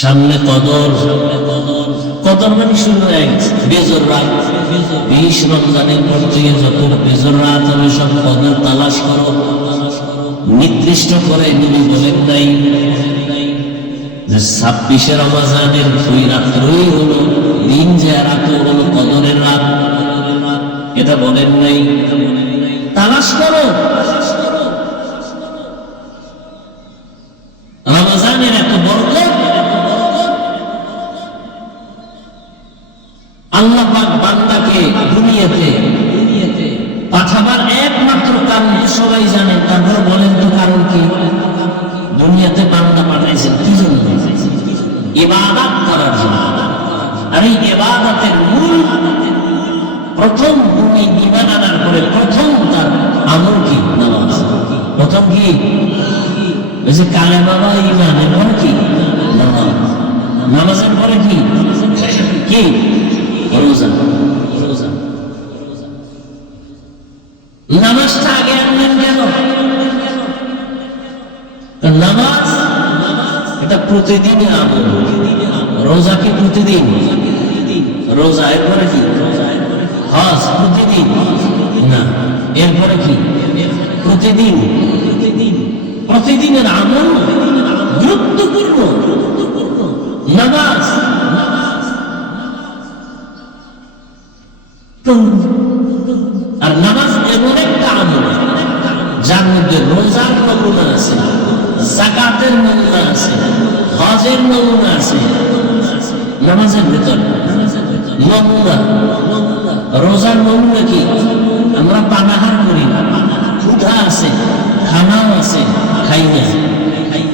সামনে কদর, কদর মানে শুরু এক বেজর রাত। 20 রমজানের পর থেকে যত বেজর রাত হবে সব কদর তালাশ করো। নির্দিষ্ট করে নবী বলেন নাই যে 26 রমজানের ওই রাত্রই হলো দিন, যে রাত হলো কদরের রাত, এটা বলেন নাই। তালাশ করো। রমজানের এত বরকত আল্লাহ পাক বান্দাকে দুনিয়াতে পাঠাবার একমাত্র কারণ সবাই জানেন। তারপরে বলেন তো কারণ কি? দুনিয়াতে বান্দা পাঠাইছেন কি জন্য? ইবাদত করার জন্য। আর এই ইবাদতের মূল প্রথম ভূমি ঈমান আনার পরে প্রথম তার আমল কি? নামাজ। প্রথম কি? ওই যে কালেমা বা ঈমানের পরে কি? নামাজ। নামাজের পরে কি? কি? রোজা। নামাজটা আগে আনলেন কেন? নামাজ এটা প্রতিদিনই আমল। রোজা কি প্রতিদিন? রোজা। এরপরে কি? হজ প্রতিদিন না। এরপরে কি? প্রতিদিন। প্রতিদিনের আমল গুরুত্বপূর্ণ। নামাজ আর নামাজ এমন একটা আমল যার মধ্যে রোজার নমুনা আছে, যাকাতের নমুনা আছে, হজের নমুনা আছে। নামাজের ভেতর নমুনা। রোজার নমুনা কি? আমরা পানাহার করি না, ক্ষুধা আছে, খানাও আছে, খাই না।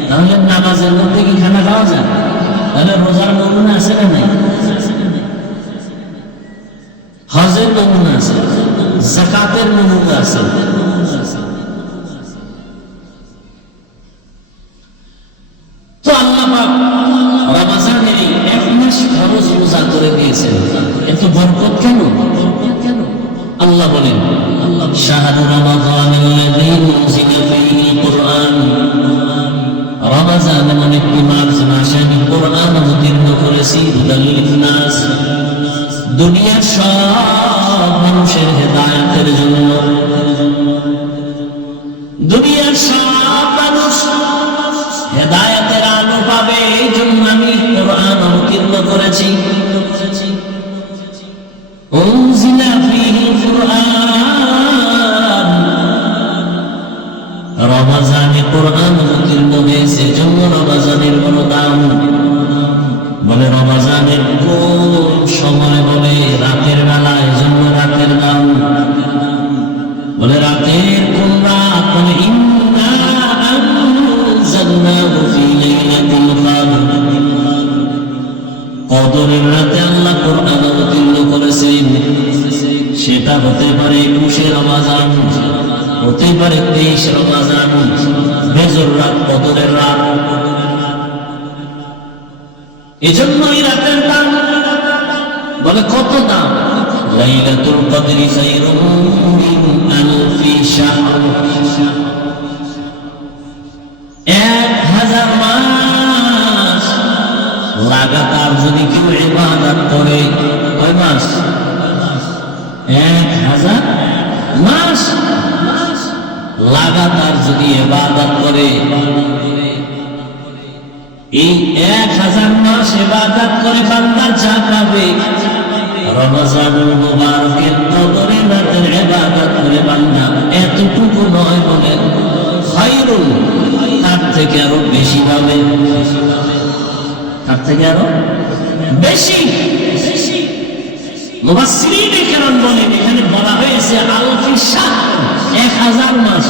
তাহলে নামাজের মধ্যে কি খানা খাওয়া যায়? তাহলে রোজার নমুনা আছে না নাই? হজের নমুনা আছে, যাকাতের নমুনা আছে। তো আল্লাহ পাক রমজানের এক মাস ফরজ রোজা করে দিয়েছেন। এত বরকত কেন? আল্লাহ বলেন শাহরু রমাদানিল্লাযী উনজিলা ফীহিল কুরআন। রমজান এমন একটি মাস যে মাসে আমি কোরআন অবতীর্ণ করেছি হুদাল লিন্নাস, দুনিয়ার সব মানুষের হেদায়েতের জন্য। দুনিয়ার সব মানুষ হেদায়েতের আলো পাবে, এই জন্য আমি কোরআন অবতীর্ণ করেছি। উনজিলা ফীহিল কুরআন। রমজানে কোরআন অবতীর্ণ হয়েছে, জন্য রমজানের বড় দাম। বলে রমজানের কোন সময়? বলে রাতের বেলা, এজন্য রাতের দাম। বলে রাতের কোন রাত? বলে ইন্না আনজালনাহু ফী লাইলাতিল কদর। কদরের রাতে আল্লাহ কোরআন অবতীর্ণ করেছেন। সেটা হতে পারে 21 রমজান, হতে পারে 23 রমজান, বেজর রাত, কদরের রাত। এজন্য এই রাতের দাম। বলে কত দাম? লাইলাতুল কদরি খায়রুম মিন আলফি শাহর। 1000 মাস লাগাতার যদি কেউ ইবাদত করে, কয় মাস? 1000 মাস লাগাতার যদি ইবাদত করে, এই 1000 মাস ইবাদত করে বান্দা যা পাবে, রমজানুল মুবারকের কদরের রাতের ইবাদত করে বান্দা এতটুকু নয়, বলে খায়রুন, তার থেকে আরো বেশি পাবে। তার থেকে আরো বেশি। মুফাসসিরিনে কেরাম বলেন এখানে বলা হয়েছে আলফি শাহর, 1000 মাস।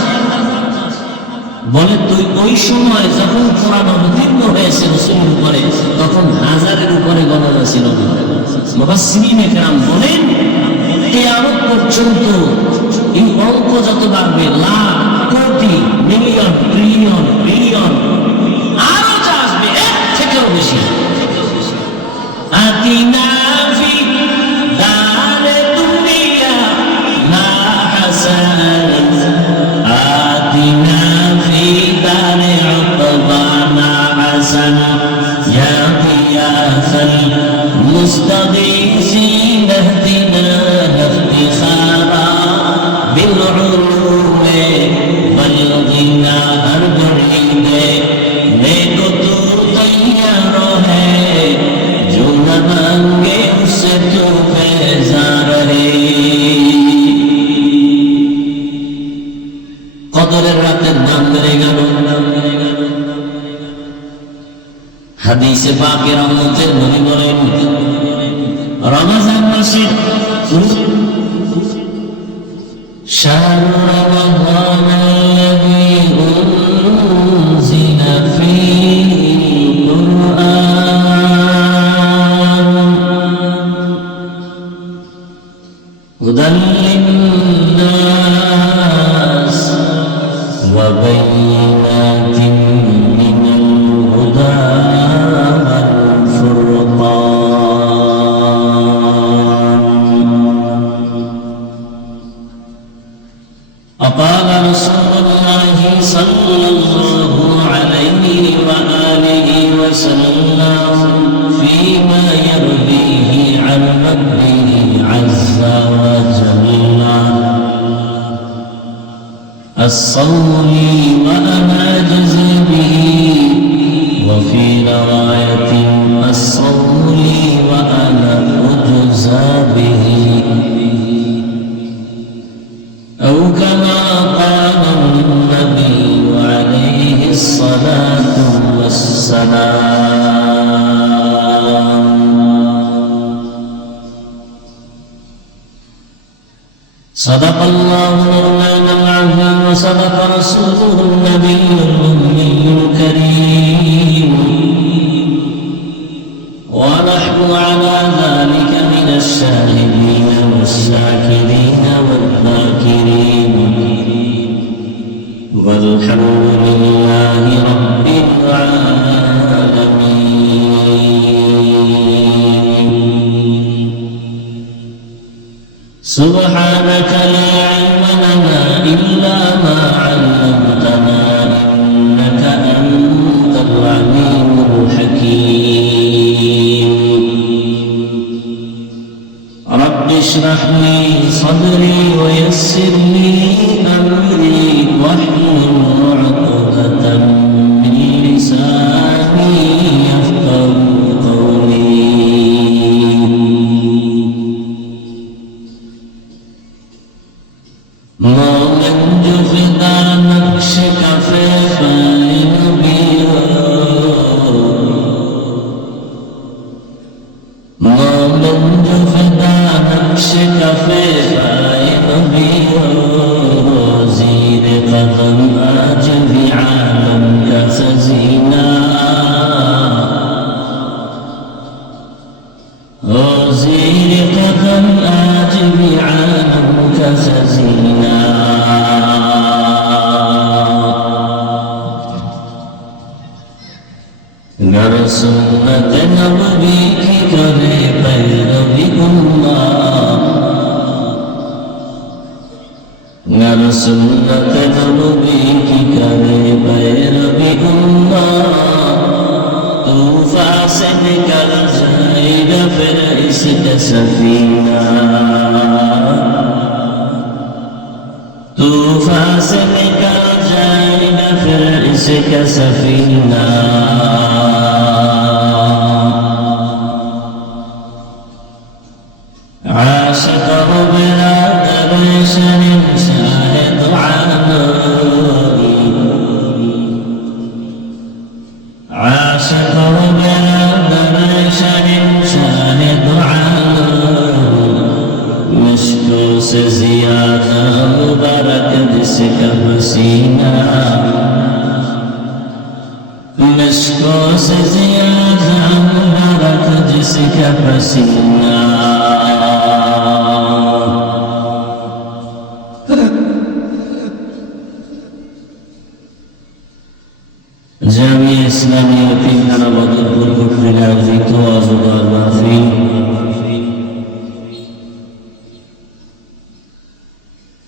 বলে তুই ওই সময় যখন কোরআন অবতীর্ণ হয়েছে রাসূলের উপরে, তখন 1000-এর উপরে গণনা ছিল না। মুফাসসিরিনে কেরাম বলেন কিয়ামত পর্যন্ত এই অঙ্ক যত বাড়বে, লাখ, কোটি, মিলিয়ন, ট্রিলিয়ন, বিলিয়ন, আরো যা আসবে এর থেকেও বেশি। আতিনা ফি দারে দুনিয়া মা হাসান, আতিনা ফি দারে উকবানা হাসান, ইয়া غياث المستغيثين اهدنا افتخارا بالعلوم والغنى أربعين नेको तू तैयार है जो न मांगे उससे तू बेजार है কদরের রাতের নাম বেড়ে গেল হাদিসে পাকের রহমতের নবী বলেন রমজান মাসে শাহর রমাদান الذي أنزل فيه القرآن هدى للناس وبينات من الهدى وقال رسول الله صلى الله عليه وآله وسلم فيما يرويه عن ربه عز وجل الصوم وأنا أجزي به وفي رواية الصوم وأنا أجزى به أو كما قال النبي عليه الصلاة والسلام صدق الله مولانا العظيم وصدق رسوله النبي الأمي الكريم ونحن على ذلك من الشاهدين والشاكرين والذاكرين والحمد لله رب العالمين سبحانك لا علم لنا إلا ما علمتنا إنك أنت العليم الحكيم رب اشرح لي صدري ويسر لي أمري واحلل عقدة من لساني يفقهوا قولي مومن جو فدا نقش کفے فائن بیو مومن جو فدا نقش کفے فائن بیو زیر قدم آج بھی عالم کا خزینہ زیر قدم آج بھی عالم کا خزینہ گر سنت نبوی کی کرے پیروی اللہ گر سنت نبوی کی کرے پیروی اللہ طوفان سے نکل جائے گا پھر اس کا سفینہ طوفان سے نکل جائے گا پھر اس کا سفینہ عاشق برادر شرم شاهد عالمي عاشق برادر شرم شاهد عالمي مشکو سے زیادہ مبارک جس کا پسینہ مشکو سے زیادہ مبارک جس کا پسینہ জামিয়া ইসলামিয়া তিনখানা বদরপুর কর্তৃক আয়োজিত আজদার মাহফিল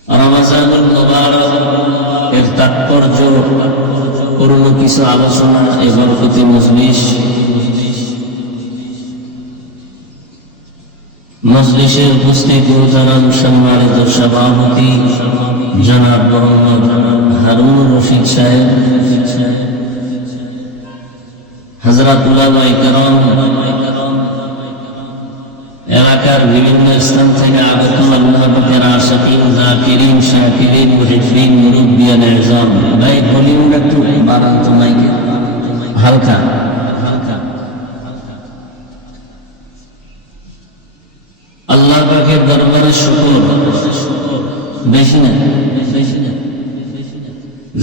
রমজানুল মুবারক এর তাৎপর্য পূর্ণ কিছু আলোচনা এবার প্রতি মজলিস মজলিসে উপস্থিত মোহতারাম সম্মানিত সভাপতি জনাব মোহাম্মদ হারুন রশিদ সাহেব, হযরত উলামায়ে কেরাম, এলাকার বিভিন্ন স্থান থেকে আগত আল্লাহ পাকের আশিকিন, যাকিরিন, শাকিরিন, মুহিব্বিন, মুরব্বিয়ান ইজম। ভাই ভলিউমটা একটু বাড়ান তো মাইকে, হালকা। আল্লাহ পাকের দরবারে শুকর, বেশি না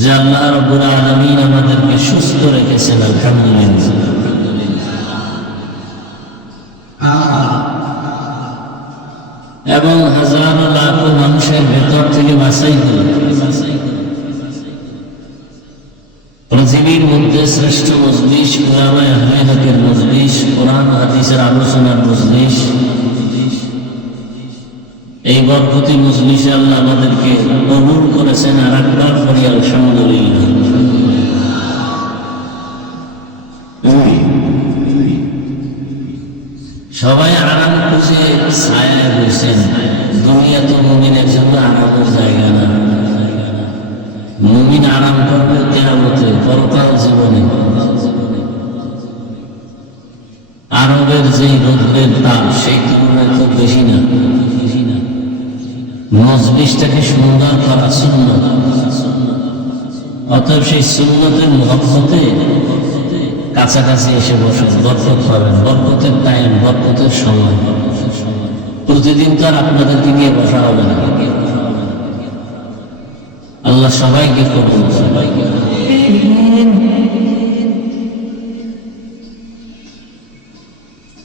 যে আল্লাহ রাব্বুল আলামিন আমাদেরকে সুস্থ রেখেছেন, আলহামদুলিল্লাহ। এবং হাজারো লাখো মানুষের ভেতর থেকে বাছাই করে পৃথিবীর মধ্যে শ্রেষ্ঠ মজলিস, উলামায়ে আহলে হকের মজলিস, কোরআন হাদিসের আলোচনার মজলিস, এই বরকতি মজলিসে আল্লাহ আমাদেরকে কবুল করেছেন। আর একবার পড়ি আলহামদুলিল্লাহ। সবাই আরাম খুঁজে ছায়ায় বসেন। দুনিয়া তো মুমিনের জন্য আরামের জায়গা না। মুমিন আরাম করবে কিয়ামতে, পরকাল জীবনে। আরবের যেই রৌদ্রের তাপ, সেই তুলনায় তো বেশি না। মজলিসটাকে সুন্দর করা সুন্নত। অতএব সেই সুন্নতের মহব্বতে কাছাকাছি এসে বসেন, বরকত পাবেন। বরকতের টাইম, বরকতের সময়। প্রতিদিন তো আর আপনাদেরকে নিয়ে বসা হবে না। আল্লাহ সবাইকে কবুল সবাইকে।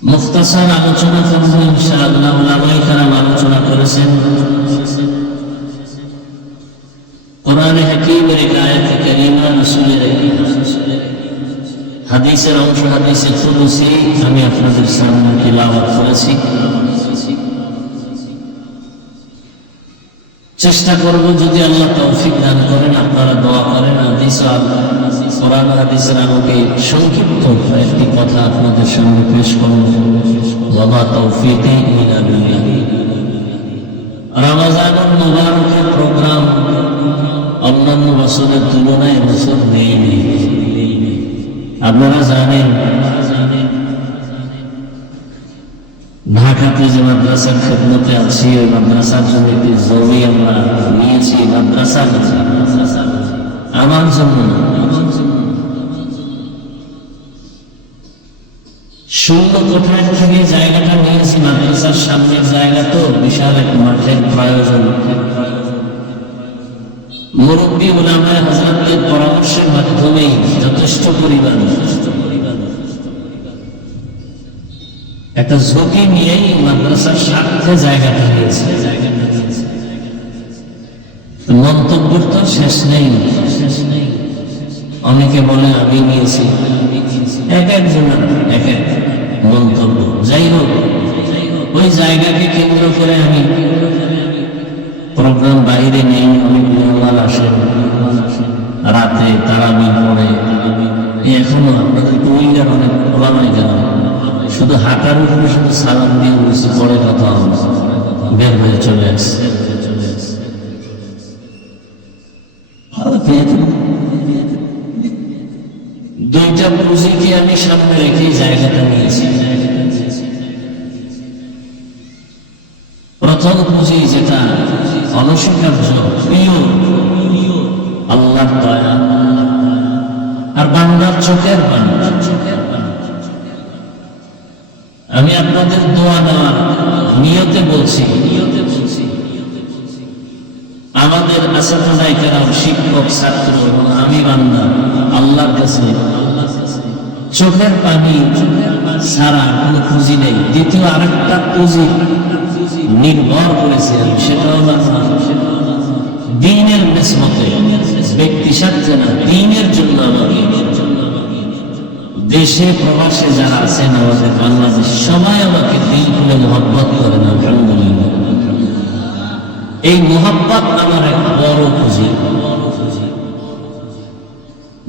মুখতাসার আলোচনা করবো ইনশাআল্লাহ। উলামায়ে কেরাম আলোচনা করেছেন কোরআনে হাকীমের এক আয়াতে কারিমা, রাসূলের হাদিসের অংশ, হাদিসে কুদসি আমি আপনাদের সামনে তিলাওয়াত করেছি। চেষ্টা করব, যদি আল্লাহ তৌফিক দান করেন, আপনারা দোয়া করেন, হাদিস আর কোরআন হাদিসের আলোকে সংক্ষিপ্ত একটি কথা আপনাদের সামনে পেশ করব। ওয়া মা তৌফিকি ইল্লা বিল্লাহ। রমজানুল মুবারকের প্রোগ্রাম অন্যান্য বছরের তুলনায় বছর নেই। আপনারা জানেন ঢাকাতে যে মাদ্রাসার খেদমতে আছি, ওই মাদ্রাসার জন্য একটি জমি আমরা নিয়েছি। মাদ্রাসা আমার জন্য শূন্য কোঠার থেকে জায়গাটা নিয়েছি। মাদ্রাসার সামনের জায়গা তো বিশাল এক মাঠের প্রয়োজন। মুরব্বী উলামায়ে হযরতদের পরামর্শের মাধ্যমে যথেষ্ট পরিমাণ একটা ঝুঁকি নিয়েই মাদ্রাসার স্বার্থে জায়গাটা নিয়েছে। মন্তব্যের তো শেষ নেই। অনেকে বলে আমি নিয়েছি, এক একজনের এক এক মন্তব্য। যাই হোক, ওই জায়গাকে কেন্দ্র করে আমি প্রোগ্রাম বাইরে নেই। অনেক মেহমান আসেন, রাতে তারাবি পড়ে। এখনো আপনাদের কুমিল্লার অনেক ওলামায়ে কেরাম শুধু হাঁটার উপরে শুধু সালাম দিয়ে বলছি, পরে কথা হবে, বের হয়ে চলে আসছে। দুইটা পুঁজিকে আমি সামনে রেখে জায়গাটা নিয়েছি। প্রথম পুঁজি যেটা অনস্বীকার্য, প্রিয় আল্লাহর দয়া আর বান্দার চোখের পানি। আমি আপনাদের দোয়া নেওয়ার নিয়তে বলছি, আমাদের আসাদায়ে কেরাম, শিক্ষক, ছাত্র এবং আমি বান্দা আল্লাহর কাছে চোখের পানি ছাড়া কোনো পুঁজি নেই। দ্বিতীয় আরেকটা পুঁজি নির্ভর করেছে, সেটা হলো দ্বীনের নিসবতে, ব্যক্তি স্বার্থে না, দ্বীনের জন্য। আমাকে দেশে প্রবাসে যারা আছেন আমাদের বাংলাদেশ, সবাই আমাকে দিল খুলে মহব্বত করেন, আলহামদুলিল্লাহ। এই মহব্বত আমার এক বড় পুঁজি।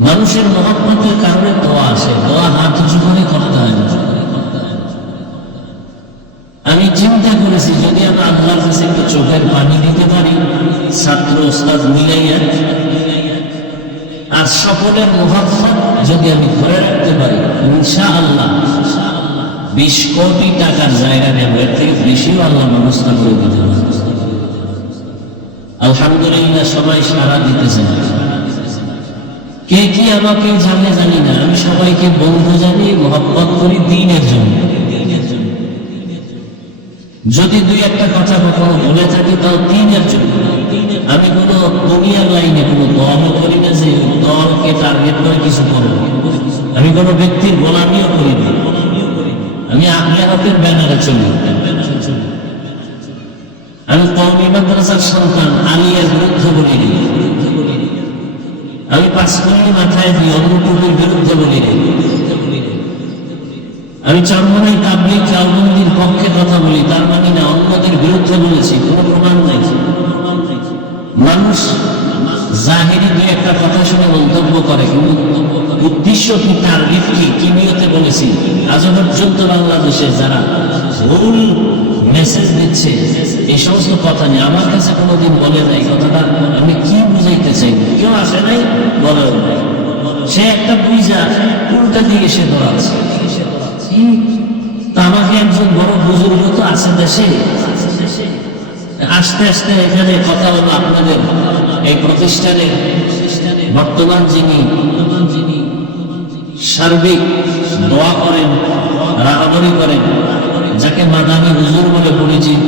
মানুষের মহব্বতের কারণে দোয়া আসে, দোয়া হাত উঁচু করে করতে হয় না। আমি চিন্তা করেছি যদি আমি আল্লাহর কাছে একটু চোখের পানি দিতে পারি, ছাত্র ওস্তাদ মিলাইয়া, আর সকলের মুহাব্বত যদি আমি ধরে রাখতে পারি, ইনশাআল্লাহ 20 কোটি টাকার জায়গা নেব, এর থেকে বেশিও আল্লাহ ব্যবস্থা করে দিতে পারে। আলহামদুলিল্লাহ, সবাই সাড়া দিতেছেন। কে কি আমাকে জানে জানি না, আমি সবাইকে বন্ধু জানি, মহব্বত করি দ্বীনের জন্য। যদি দুই একটা কথা কখনো বলে থাকি তাও দ্বীনের জন্য। আমি কোনো দুনিয়ার লাইনে কোনো দলও করি না যে দলকে টার্গেট করে কিছু করবো। আমি কোনো ব্যক্তির গোলামিও করি না। আমি আখিরাতের ব্যানারে চলি। আমি কওমি মাদ্রাসার সন্তান, আলিয়ার বিরুদ্ধে বলি না। আমি পাঁচকল্লি মাথায় দিই, অন্যটুকুর বিরুদ্ধে বলি না। আমি চরমনাই তাবলীগ চাউবন্দির পক্ষে কথা বলি, তার মানে না অন্যদের বিরুদ্ধে বলেছি, কোনো প্রমাণ নাই। মানুষ জাহিরি দুই একটা কথা শুনে মন্তব্য করে, কিন্তু উদ্দেশ্য কি, টার্গেট কি, কি নিয়তে বলেছি। আজ পর্যন্ত বাংলাদেশে যারা ভুল মেসেজ দিচ্ছে এই সমস্ত কথা নিয়ে আমার কাছে কোনোদিন বলে নাই কথাটা আমি কি বুঝাইতে চাই, কেউ আসে নাই, বলে সে একটা বুঝা উল্টা দিকে সে দৌড়াচ্ছে। তা আমাকে একজন বড় বুজুর্গ তো আছে দেশে, আস্তে আস্তে এখানে কথা হলো আপনাদের এই প্রতিষ্ঠানের বর্তমান যিনি সার্বিক দোয়া করেন, রাহাবরি করেন, যাকে মাদানী হুজুর বলে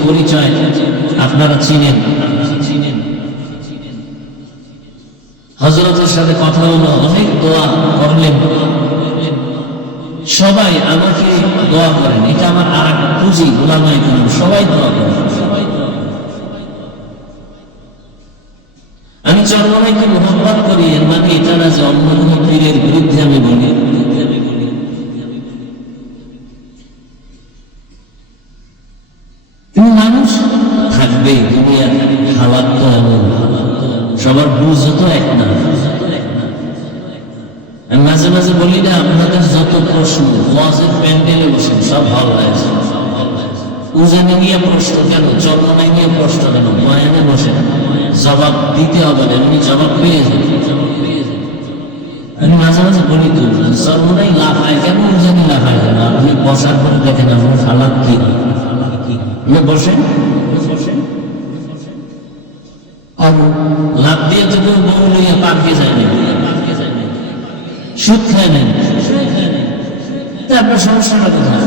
পরিচয় আপনারা চিনেন। হযরতের সাথে কথা হলো, অনেক দোয়া করলেন, সবাই আমাকে দোয়া করেন। এটা আমার আর একটা পুঁজি, উলামায়ে কেরাম সবাই দোয়া করেন। আমি চরমনাইকে মুহাব্বত করি, এর মানে এটা না যে অন্য কোনো পীরের বিরুদ্ধে আমি বলি। কিন্তু মানুষ থাকবে, দুনিয়ার হালাত তো এমন, সবার বুঝ তো এক না। মাঝে মাঝে বলি না, আপনাদের যত প্রশ্ন ওয়াজের প্যান্ডেলে বসেন সব ভালো লাগছে, উজানে নিয়ে প্রশ্ন কেন, চরমনাই নিয়ে প্রশ্ন কেন, বয়ানে বসেন, জবাব দিতে হবে না, এমনি জবাব পেয়ে যাবে। আমি মাঝে মাঝে বলি তো, চরমনাই লাফায় কেন, উজানি লাফায় কেন, আপনি বসার পরে দেখেন আপনার হালাত কি বসেন। লাভ দিয়ে তো কেউ বউ লইয়া পার্কে যায় না, সুদ খায় নেন, আপনার সমস্যাটা কোথায়?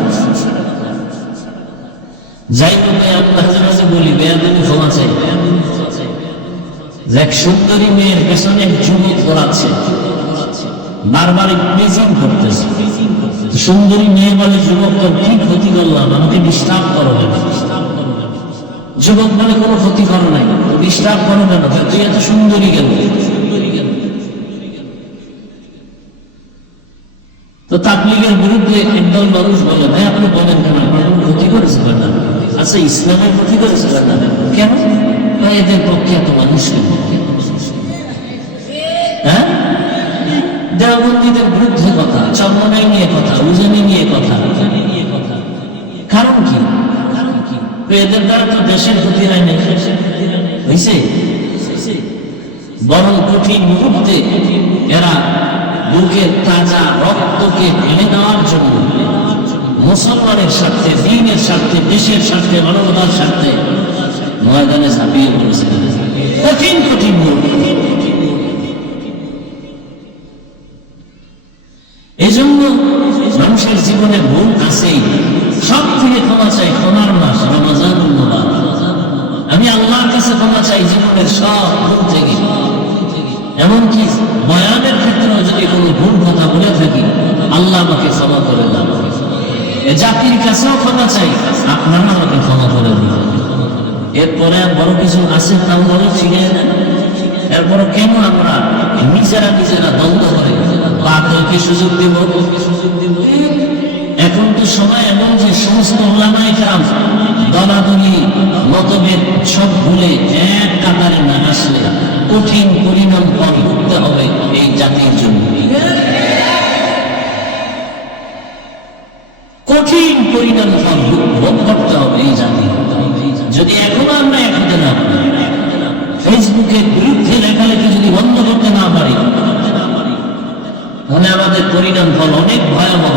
যাই হোক, আমি মাঝে মাঝে বলি বেয়াদবি ক্ষমা চাই। এক সুন্দরী মেয়ের পেছনে এক যুবক দৌড়াচ্ছে, বারবার প্লেজিং করতেছে। সুন্দরী মেয়ে বলে, যুবক তোর কি ক্ষতি করলাম, আমাকে ডিস্টার্ব করো না। যুবক বলে, কোনো ক্ষতি করো নাই, ডিস্টার্ব করো কেন, তুই এত সুন্দরী গেল। তো তাবলীগের বিরুদ্ধে একদল মানুষ বলে, ভাই আপনি বলেন কেন, আপনার কোনো ক্ষতি করেছে না? আচ্ছা, ইসলামের ক্ষতি করেছে না কেন? ভাই এদের পক্ষে এত মানুষ কেন? হ্যাঁ, দেওবন্দীদের বিরুদ্ধে কথা, চরমনাই নিয়ে কথা, উজানি নিয়ে কথা, কারণ কি? এদের দ্বারা তো দেশের ক্ষতি হয় না, হয়েছে? বরং কঠিন মুহূর্তে এরা বুকের তাজা রক্তকে ঢেলে দেওয়ার জন্য মুসলমানের স্বার্থে, দ্বীনের স্বার্থে, দেশের স্বার্থে, মানবতার স্বার্থে ময়দানে ঝাঁপিয়ে পড়েছে। কঠিন কঠিন এই জন্য মানুষের জীবনে ভুল আছেই, সব থেকে ক্ষমা চাই। ক্ষমার মাস রমজানুল মুবারক, আমি আল্লাহর কাছে ক্ষমা চাই জীবনের সব ভুল থেকে। এমনকি বয়ানের ক্ষেত্রেও যদি কোনো ভুল কথা বলে থাকি, আল্লাহ আমাকে ক্ষমা করে দেন। এ জাতির কাছেও ক্ষমা চাই, আপনারা আমাকে ক্ষমা করে দিন। এরপরে আর বড় কিছু আছে তাও বলো শিখিয়ে দেন। এরপরে কেন আমরা নিজেরা দ্বন্দ্ব করে বাতিলকে সুযোগ দেব? এখন তো সময় এমন যে সমস্ত উলামায়ে কেরাম দলাদলি মতভেদ সব ভুলে এক কাতারে না আসলে কঠিন পরিণাম ভোগ করতে হবে এই জাতির জন্য। কঠিন পরিণাম ভোগ করতে হবে এই জাতির। যদি এখনো আমরা এক হতে না পারি, ফেসবুকের বিরুদ্ধে লেখালেখি যদি বন্ধ করতে না পারি, তাহলে আমাদের পরিণাম ফল অনেক ভয়াবহ।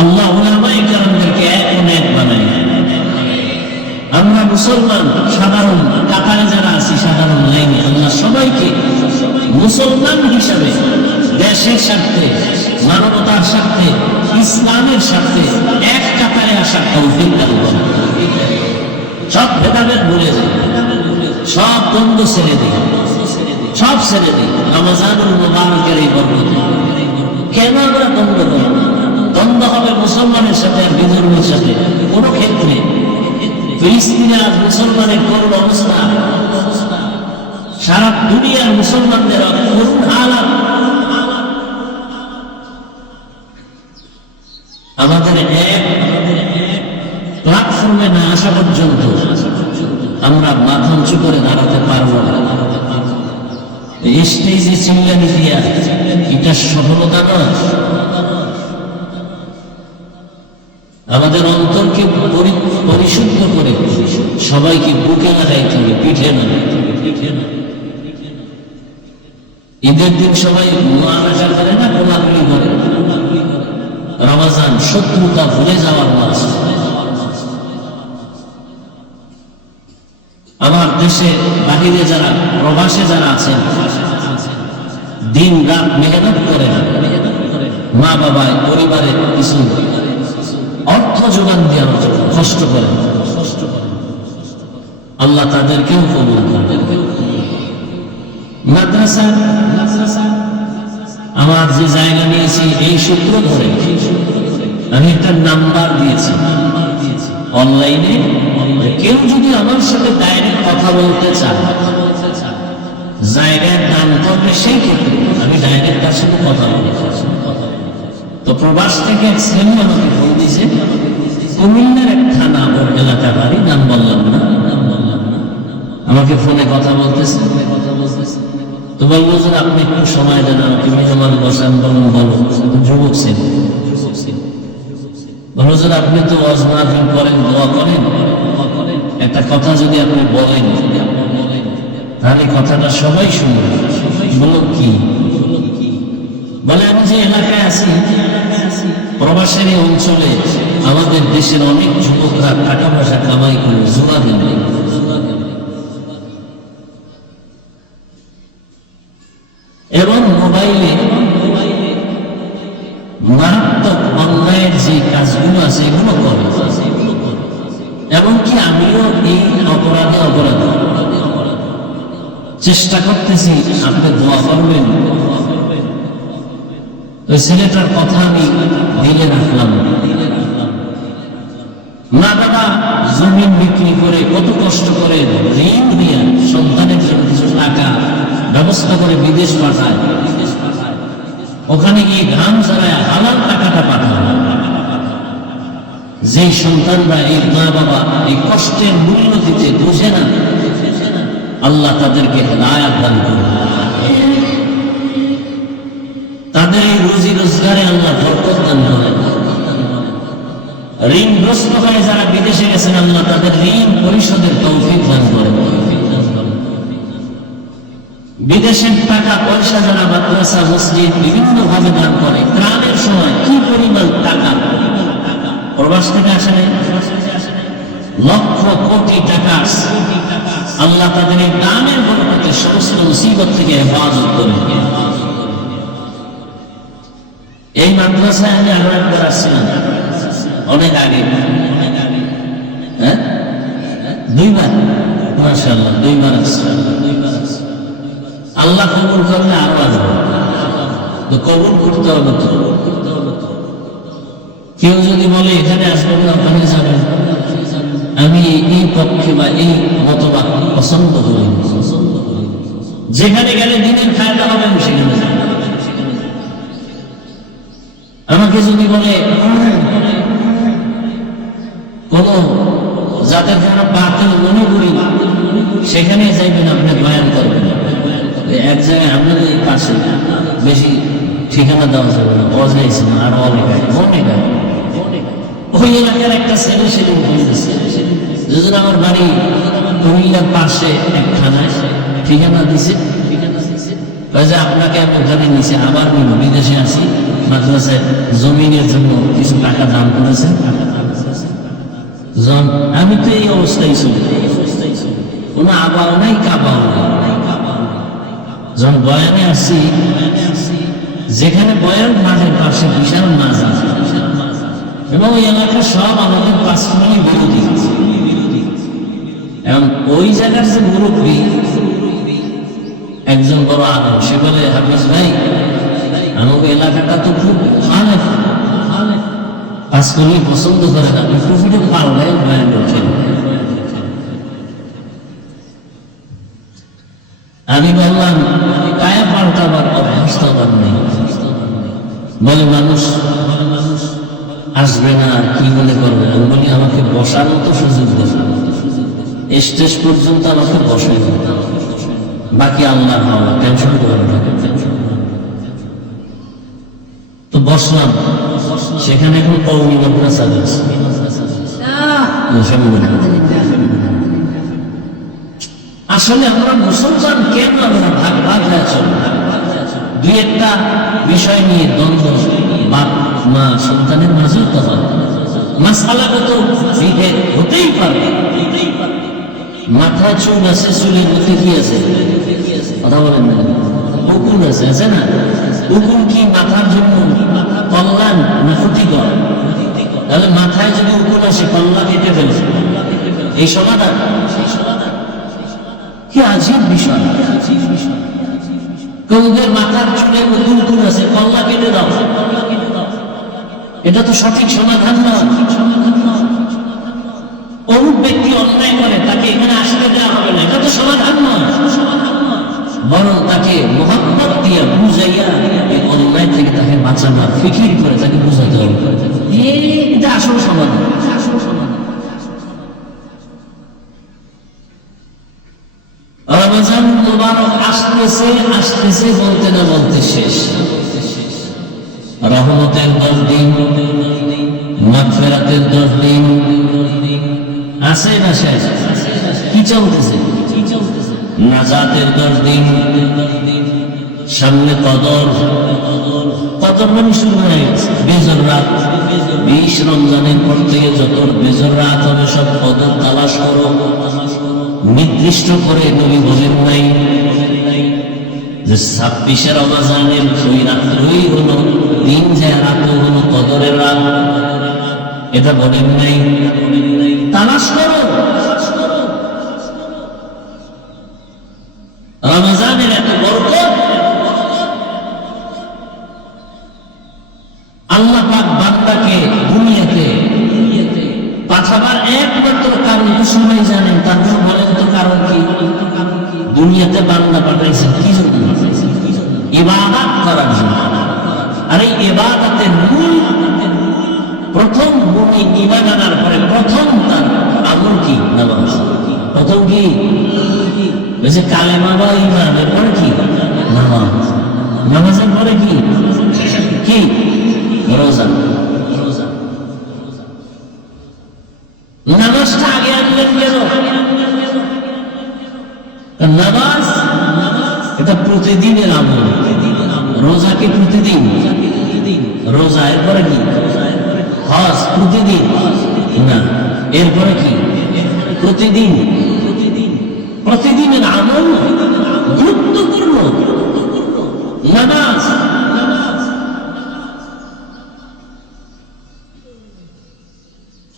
আল্লাহ উলামায়ে কেরামদেরকে এক বানাই। আমরা মুসলমান সাধারণ কাতারে যারা আছি, সাধারণ লাইনে, আল্লাহ সবাইকে মুসলমান হিসাবে দেশের স্বার্থে, মানবতার স্বার্থে, ইসলামের স্বার্থে এক কাতারে আসার তৌফিক দান করুন। সব ভেদাভেদ ভুলে যাই, সব দ্বন্দ্ব ছেড়ে দিই, সব ছেড়ে দিই রমজানুল মুবারকের এই বরকতে। কেন আমরা দ্বন্দ্ব করি? দ্বন্দ্ব হবে মুসলমানের সাথে আর বিধর্মীর সাথে। কোন ক্ষেত্রে ফিলিস্তিনে আজ মুসলমানের করুণ অবস্থা, সারা দুনিয়ার মুসলমানদের করুণ হালাত। আমাদের এক প্ল্যাটফর্মে না আসা পর্যন্ত আমরা মাথা উঁচু করে দাঁড়াতে পারবো না। স্টেজে চিল্লানি দিয়া এটা সফলতা নয়। আমাদের অন্তরকে পরিশুদ্ধ করে সবাইকে বুকে লাগাইতে হবে, পিঠে না। ঈদের দিন সবাই মুআনাকা করে না, কোলাকুলি করে। রমজান শত্রুতা ভুলে যাওয়ার মাস। আমার দেশে বাহিরে যারা, প্রবাসে যারা আছেন, দিন রাত মেহনত করে মা বাবায় পরিবারের কিছু অর্থ যোগান দেওয়ার জন্য কষ্ট করেন, আল্লাহ তাদেরকেও কবুল করেন। মাদ্রাসা আমার যে জায়গা নিয়েছি এই সূত্র ধরে আমি একটা নাম্বার দিয়েছি অনলাইনে। কেউ যদি আমার সাথে ডাইরেক্ট কথা বলতে চায়, জায়গায় দান করবে, সেই ক্ষেত্রে আমি ডাইরেক্ট তার সাথে কথা বলি। তো প্রবাস থেকে এক শ্রেণী আমাকে ফোন দিয়েছে, কুমিল্লার এক থানা, ওর এলাকা বাড়ি, নাম বললাম না, আমাকে ফোনে কথা বলতেছে। তো বলবো যে আপনি একটু সময় দেন, আমাকে মেহমান বসান। বলুন বলো, যুবক ছিলেন। বলো যে আপনি তো ওয়াজ মাহফিল করেন, দোয়া করেন, একটা কথা যদি আপনি বলেন তাহলে কথাটা সবাই শুনবে। বলো কি? বলে আমি যে এলাকায় আছি, প্রবাসের এই অঞ্চলে আমাদের দেশের অনেক যুবকরা টাকা পয়সা কামাই করে জুয়া দিন, এবং মোবাইলে মারাত্মক অন্যায়ের যে কাজগুলো আছে এগুলো করে। এমনকি আমিও এই অপরাধে চেষ্টা করতেছি, আপনি দোয়া করবেন। ওই ছেলেটার কথা আমি দিলে রাখলাম। মা বাবা জমিন বিক্রি করে কত কষ্ট করে ঋণ দিয়ে সন্তানের জন্য কিছু টাকা ব্যবস্থা করে বিদেশ পাঠায়, ওখানে গিয়ে ঘাম ঝরায় হালাল টাকাটা পাঠায়। যেই সন্তানরা, এই মা বাবা এই কষ্টের মূল্য দিতে বুঝে না, আল্লাহ তাদেরকে হেদায়েত দান করুন। তাদের এই রুজি রোজগারে আল্লাহ বরকত দান করেন। ঋণগ্রস্ত হয়ে যারা বিদেশে গেছেন, আল্লাহ তাদের ঋণ পরিশোধের তৌফিক দান করেন। বিদেশের টাকা পয়সা যারা মাদ্রাসা, মসজিদ বিভিন্ন ভাবে দান করে, ত্রাণের সময় কি পরিমাণ টাকা প্রবাস থেকে আসে নাই, লক্ষ কোটি টাকা আল্লাহ তাদের এই দানের বরকতে সমস্ত মুসিবত থেকে হেফাজত করে। এই মাদ্রাসায় আমি আরো একবার আসছিলাম অনেক আগে, হ্যাঁ, 2 বার, মাশাআল্লাহ 2 বার আসছিলাম। আল্লাহ কবুল করলে আরো আসবে, তো কবুল করতে হবে। তো কেউ যদি বলে এখানে আসবেন না ওখানে যাবেন, আমি এই পক্ষে বা এই মতবাদ পছন্দ করি। যেখানে গেলে দিনের ফায়দা হবে আমি সেখানে যাব। আমাকে যদি বলে কোন যাদের কোনো বাতিল মনে করি সেখানে যাইবেন, আপনি বয়ান করবেন, এক জায়গায় আপনাদের পাশে বেশি ঠিকানা দেওয়া যাবে না, অজাইছে না, আর অনেক ওই এলাকার একটা ছেলে সেদিন বলতেছে, যেদিন আমার বাড়ি কুমিল্লার পাশে এক থানায় ঠিকানা দিছে, যে আপনাকে আমি ওখানে নিচে আবার নিব, বিদেশে আসি, মাদ্রাসায় জমিনের জন্য কিছু টাকা দান করেছেন। আমি তো এই অবস্থায় ছিল, কোনো আবাও নাই কাবাও নাই। যখন বয়ানে আসছি, যেখানে বয়ান মাঠের পাশে বিশাল মাছ আছে এবং ওই এলাকার সব আমাদের পাঁচখানি বিরোধী, এবং ওই জায়গার যে মুরব্বী একজন বড় আলম, সে বলে, হাফিজ ভাই, আমাকে এলাকাটা তো খুব ভালো, পাঁচখানি পছন্দ করে না, টুপিটা পাল্লাই বয়ান ওঠেন। আমি বললাম, কায়া পাল্টাবার অভ্যস্ত নেই। বলে, মানুষ আসবে না, কি মনে করবে? আমি বলি, আমাকে বসার মতো সুযোগ দেবে, স্টেজ পর্যন্ত আমাকে বসে, বাকি আল্লাহ হওয়া, টেনশন করবে না। তো বসলাম, সেখানে এখন কওমি মাদ্রাসা আছে। আসলে আমরা মুসলমান কেন আমরা ভাগ ভাগ হয়ে চলি? দুই একটা বিষয় নিয়ে দ্বন্দ্ব বাপ মা সন্তানের মাঝেও তো হয়, মাসআলাগত বিভেদ হতেই পারে। মাথায় চুল আছে, চুলের মধ্যে কি আছে? কথা বলেন না, উকুন আছে, আছে না? উকুন কি মাথার জন্য কল্যাণ না ক্ষতিকর? তাহলে মাথায় যদি উকুন আসে, কল্যাণ কেটে ফেলছে, এই সমাধান? কি আজীব বিষয়! কৌদের মাথার চুলে উকুন আছে, কল্লা কেটে দাও, এটা তো সঠিক সমাধান না। অমুক ব্যক্তি অন্যায় করে, তাকে এখানে আসতে দেওয়া হবে না, এটা তো সমাধান নয়। বরং তাকে মোহাম্মত দিয়ে বুঝাইয়া এই অন্যায় থেকে তাকে বাঁচানো, ফিকির করে তাকে বুঝাতে হবে, এটা আসল সমাধান। রমজান মুবারক আসতেছে আসতেছে, বলতে না বলতে শেষ। রহমতের 10 দিন, মাগফিরাতের 10 দিন আছে না শেষ? কি চলতেছে? নাজাতের 10 দিন, সামনে কদর। কদর মানে শুরু হয়ে গেছে, বেজর রাত। 20 রমজানের পর থেকে যত বেজর রাত হবে, সব কদর তালাশ করো। নির্দিষ্ট করে নবী বলেন নাই যে 26 রমজানের ওই রাত্রই হলো দিন, যে রাত হলো কদরের রাত, এটা বলেন নাই। তালাশ করো। রমজানের এত বরকত, আল্লাহ পাক বান্দাকে দুনিয়াতে পাঠাবার একমাত্র কারণ তো সবাই জানেন, তারপর বলেন তো কারণ কি? দুনিয়াতে বান্দা পাঠাইছেন কি জন্য? ইবাদত করার জন্য। আর এই ইবাদতের মূল, প্রথম মুমিন ঈমান আনার পরে প্রথম তার আমল কি? নামাজ। প্রথম কি? বলছে কালেমা বা ঈমান, এরপরে কি? নামাজ। নামাজের পরে কি? কি? রোজা। নামাজটা আগে আনলেন কেন? নামাজ এটা প্রতিদিনের আমল, রোজাকে প্রতিদিন, রোজা এরপরে কি? হজ প্রতিদিন না, এরপরে কি? প্রতিদিন। প্রতিদিনের আমল গুরুত্বপূর্ণ নামাজ।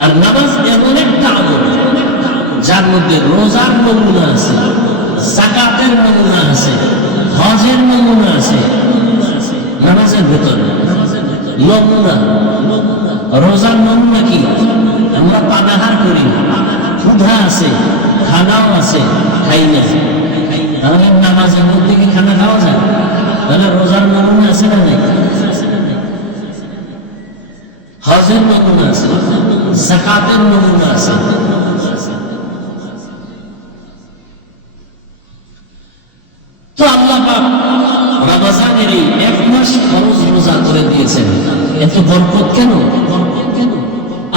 আর নামাজ এমন একটা আমল যার মধ্যে রোজার নমুনা আছে, যাকাতের নমুনা আছে, হজের নমুনা আছে। নামাজের ভেতরে নমুনা। রোজার নমুনা কি? আমরা পানাহার করি, ক্ষুধা আছে, খানাও আছে, খাই না। তাহলে নামাজের মধ্যে কি খানা খাওয়া যায়? তাহলে রোজার নমুনা আছে না নাই? হজের নমুনা আছে, যাকাতের নমুনা আছে। তো আল্লাহ পাক রমজানের এই 1 মাস ফরজ রোজা করে দিয়েছেন। এত বরকত কেন?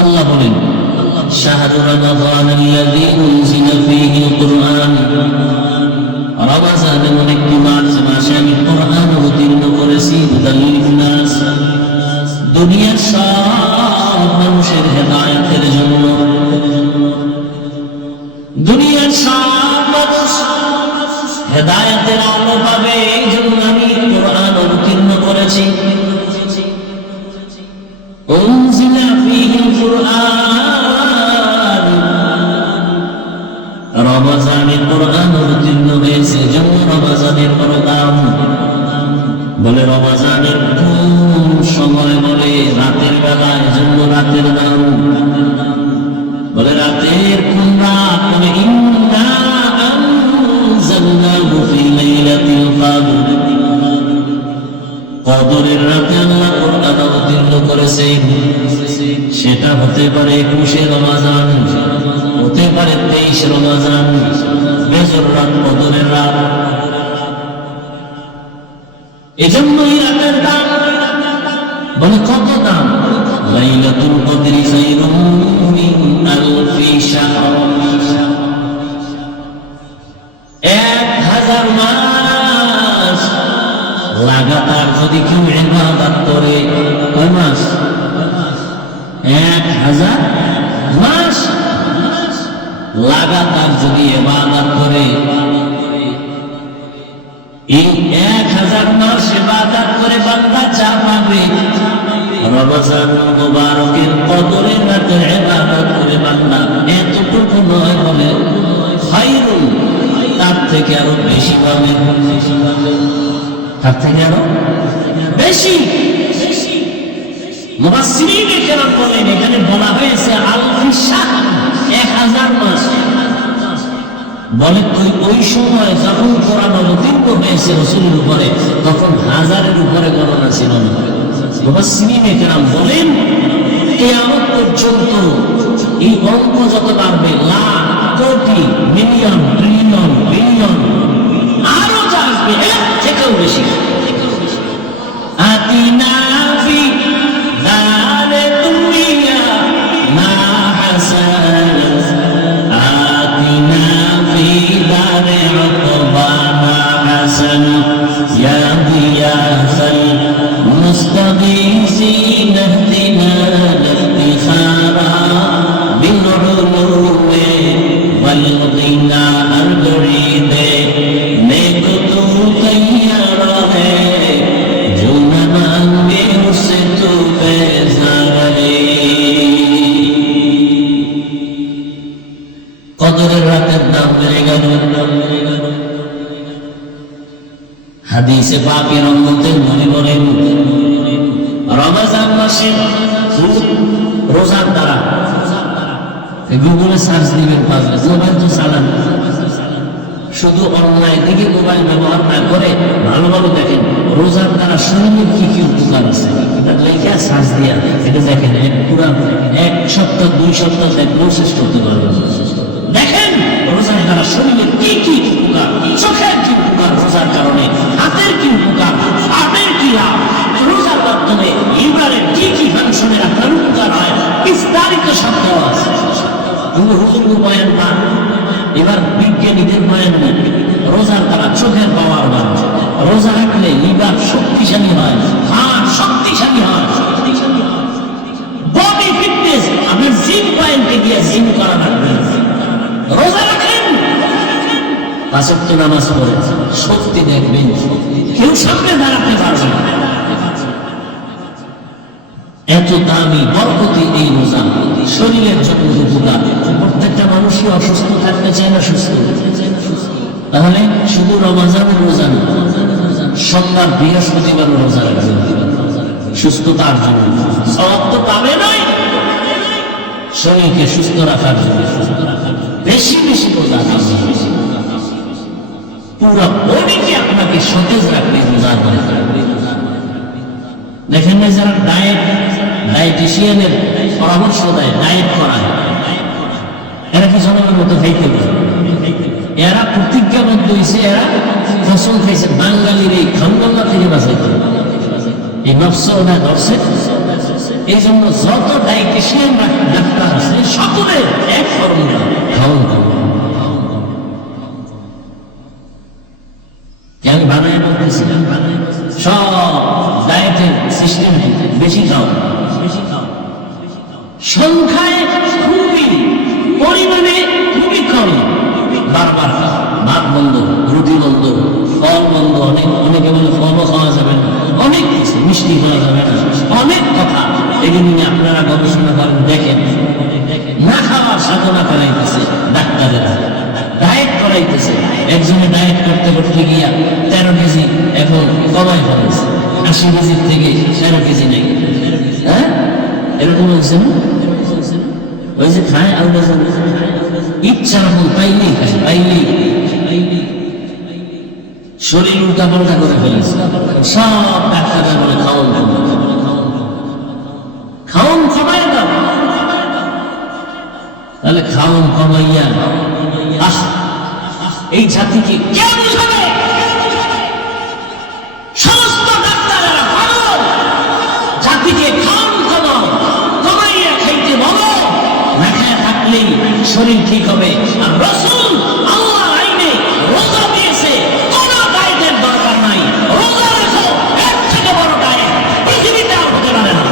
আল্লাহ বলেন শাহরু রমাদান আল্লাযী উনজিলা ফীহিল কুরআন, রমজান এমন একটি মাস যে মাসে আমি কোরআন অবতীর্ণ করেছি, হুদাল লিন্নাস, দুনিয়ার সব মানুষের হেদায়েতের জন্য। দুনিয়ার সব মানুষ হেদায়েতের আলো পাবে, এই জন্য আমি কোরআন অবতীর্ণ করেছি। উনজিলা ফীহিল কুরআন, রমজানে কোরআন অবতীর্ণ হয়েছে, জন্য রমজানের বড় দাম। বলে রমজানের কোন সময়? বলে রাতের বেলায়, জন্য রাতের দাম। বলে রাতের কোন রাত? বলে ইন্না আনজালনাহু ফি লাইলাতিল কদর, কদরের রাতে আল্লাহ কোরআন অবতীর্ণ করেছেন। সেটা হতে পারে 21 রমজান, হতে পারে 23 রমজান, বেজর রাত, কদরের রাত। এজন্যই রাতের দাম। বলে কত দাম? লাইলাতুল কদরি খায়রুম মিন আলফি শাহর, 1000 মাস লাগাতার যদি কেউ ইবাদত করে। কয় মাস? 1000 মাস লাগাতার যদি ইবাদত করে, এই 1000 মাস ইবাদত করে বান্দা যা পাবে, রমজান মুবারকের কদরের রাতে ইবাদত করে বান্দা এতটুকু নয়, বলে খায়রুন, তার থেকে আরো বেশি পাবে, তার থেকে আরো বেশি। মুফাসসিরিনে কেরাম বলেন, এখানে বলা হয়েছে আলফি শাহর, 1000 মাস। বলে ওই সময় যখন কোরআন অবতীর্ণ হয়েছে রাসূলের উপরে, তখন 1000-এর উপরে গণনা ছিল না। মুফাসসিরিনে কেরাম বলেন, কিয়ামত পর্যন্ত এই অঙ্ক যত বাড়বে, লাখ, কোটি, মিলিয়ন, ট্রিলিয়ন, বিলিয়ন, আরো যা আসবে এর থেকেও বেশি। আতিনা ফি দারে দুনিয়া মা হাসান, আতিনা ফি দারে উকবা মা হাসান, ইয়া দিয়াফাল মুস্তাগীসিন ইহদিনা ইফতিখারা বিল উলুমি ওয়াল গিনা আরগরিদে নেক তু তৈয়ার হে, जो न मांगे उससे तो बेजार है। কদরের রাতের দাম বেড়ে গেল। হাদিসে পাকের মধ্যে নবী বলেন, রমজান মাসে রোজার দ্বারা, গুগলে সার্চ দিবেন, পাবেন। মোবাইল তো চালান, শুধু অনলাইন থেকে মোবাইল ব্যবহার না করে ভালো ভালো দেখেন রোজার দ্বারা শরীরের কি কি উপকার আছে, এটা লেখা সার্চ দিয়া এটা দেখেন। পুরা 1 সপ্তাহ 2 সপ্তাহ দেখলেও শেষ করতে পারবেন। দেখেন রোজার দ্বারা শরীরের কি কি উপকার, চোখের কি উপকার রোজার কারণে, হাতের কি উপকার, হাতের কি লাভ, রোজার মাধ্যমে লিভারের কি কি ফাংশনের আপনার উপকার হয়, বিস্তারিত শব্দ আছে। হুজুর বয়ান পান, এবার বিজ্ঞানীদের বয়ান নেন। রোজার দ্বারা চোখের পাওয়ার বাড়ে, রোজা রাখলে লিভার শক্তিশালী হয়, হার্ট শক্তিশালী হয়, বডি ফিটনেস, আপনার জিম পয়েন্টে গিয়ে জিম করা লাগবে। রোজা রাখেন, 5 ওয়াক্ত নামাজ পড়ে শক্তি দেখবেন, কেউ সামনে দাঁড়াতে পারবে না। এত দামি বরকতি এই রোজা, শরীরের জন্য উপকার। প্রত্যেকটা মানুষই অসুস্থ থাকতে চায় না, সুস্থ। তাহলে শুধু রমজানের রোজা না, সোমবার বৃহস্পতিবার রোজা রাখবেন সুস্থতার জন্য। সওয়াব তো পাবে নয়, শরীরকে সুস্থ রাখার জন্য বেশি বেশি রোজা রাখবেন। পুরো বডিকে আপনাকে সতেজ রাখবে রোজা করে। দেখেন না, যারা ডায়েটিশিয়ানের পরামর্শ দেয়, ডায়েট করায়, এরা কি জনগণের মতো খাইতে পারে? এরা প্রতিজ্ঞাবদ্ধ হয়েছে, এরা ফসল খাইছে বাঙালির এই খামগল্লা থেকে বাঁচাইতে। এই নফস ওরা ধরছে, এই জন্য যত ডায়েটিশিয়ান ডাক্তার আছে সকলের এক ফর্মুলা, খাওয়ান কমাও। আমি বানায় বলতেছিলাম, সব ডায়েটের সিস্টেম বেশি খাও, সংখ্যায় খুবই, পরিমাণে খুবই কম। বারবার ভাত বন্ধ, রুটি বন্ধ, ফল বন্ধ, অনেকে বলে ফলও খাওয়া যাবে না, অনেক কিছু, মিষ্টি খাওয়া যাবে না, অনেক কথা। এগুলি নিয়ে আপনারা গবেষণা করেন, দেখেন। না খাওয়ার সাধনা করাইতেছে ডাক্তারেরা, ডায়েট করাইতেছে। একজনে ডায়েট করতে করতে গিয়া 13 কেজি এখন কমাই ফেলেছে, 80 কেজির থেকে 13 কেজি নেই। হ্যাঁ, এরকম হয়েছে না? ওই যে খায় আলাদা ইচ্ছা রকম পাইলেই খায়, পাইলেই শরীর উল্টা পাল্টা করে ফেলেছে। সব ডাক্তাররা বলে খাওয়ান কমায়, খাওয়ান কমায় দাও। তাহলে খাওয়ান কমাইয়া এই জাতিকে কে বুঝাবে? সমস্ত ডাক্তাররা ভালো, জাতিকে খাওয়ান কমাও, কমাইয়া খাইতে বলো। না খায় থাকলেই শরীর ঠিক হবে। আর রাসূল আল্লাহর আইনে রোজা দিয়েছে, কোন ডায়েটের দরকার নাই। রোজা রাখো, এর থেকে বড় ডায়েট পৃথিবীতে আর হতে পারে না।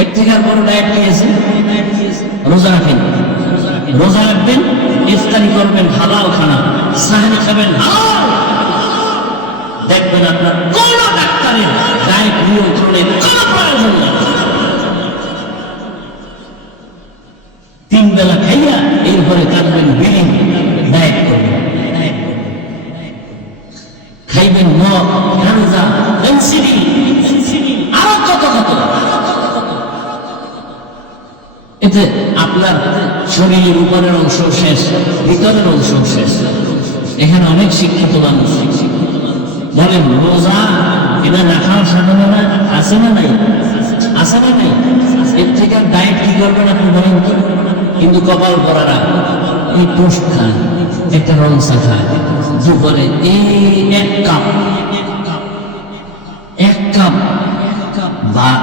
এর থেকে আর বড় ডায়েট দিয়েছে, রোজা রাখেন। রোজা রাখবেন, ইফতারি করবেন হালাল খানা, সাহারি খাবেন হালাল। দেখবেন আপনার কোন ডাক্তারের ডায়েট নিয়ন্ত্রণের কোন প্রয়োজন নেই। 3 বেলা খাইয়া এরপরে কাটবেন বিড়ি, ডায়েট করবেন। খাইবেন মদ, গাঁজা, এনসিডি, আরো কত কত। এতে আপনার শরীরের উপরের অংশ শেষ, ভিতরের অংশ শেষ। এখানে অনেক শিক্ষিত মানুষ বলেন রোজা এটা রাখার সাধনা আছে না নাই? আছে না নাই? এর থেকে ডায়েট কি করবেন আপনি বলেন তো? কিন্তু কপাল পরারা এই টোস্ট খায়, একটা রংসা খায়, দুপুরে এই 1 কাপ ভাত।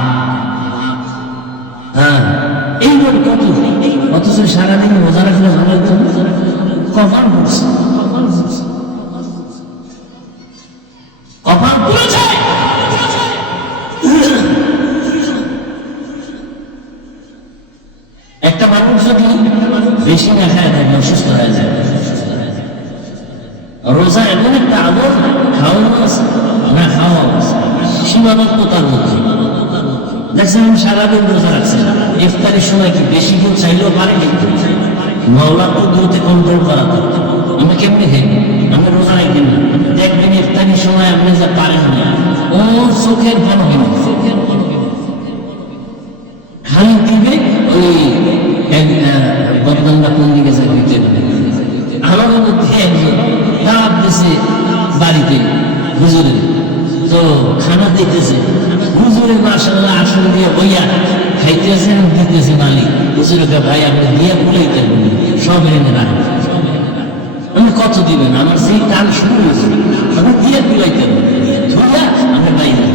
হ্যাঁ, এইবার কত, অথচ সারাদিন রোজা রাখলে ভালো হতো। কপাল পড়ছে, কপাল পড়েছে। একটা মানুষ যদি বেশি না খায় থাকে অসুস্থ হয়ে যায়। রোজা এমন একটা আমল, খাওয়ানো আছে না খাওয়া আছে, সীমাবদ্ধতার মধ্যে। দেখছেন সারাদিন রোজা রাখছে, ইফতারের সময় কি বেশি কেউ চাইলেও পারে? কিন্তু মাওলার কুদরতে কন্ট্রোল করা তো। আমরা কেমনি খাই? আমরা রোজা রাখবেন না, দেখবেন ইফতারের সময় আপনি যা পারেন না, ও চোখের ভালো কেন খালি দিবে। ওই বদনামটা কোন দিকে যায় দিতে হবে। আমাদের মধ্যে একজন দাওয়াত দিছে বাড়িতে হুজুরের, তো খানা দিতেছে হুজুরে মাশাআল্লাহ আসন দিয়ে বইয়া খাইতেছে, দিতেছে মালিক হুজুরকে, ভাই আপনি দিয়ে ভুলাইতে সব এনে রাখেন। আমি কত দিবেন? আমার সেই টান শুরু হয়েছে, আমি দিয়ে ভুলাইতে ধুলা আমি বাইরে।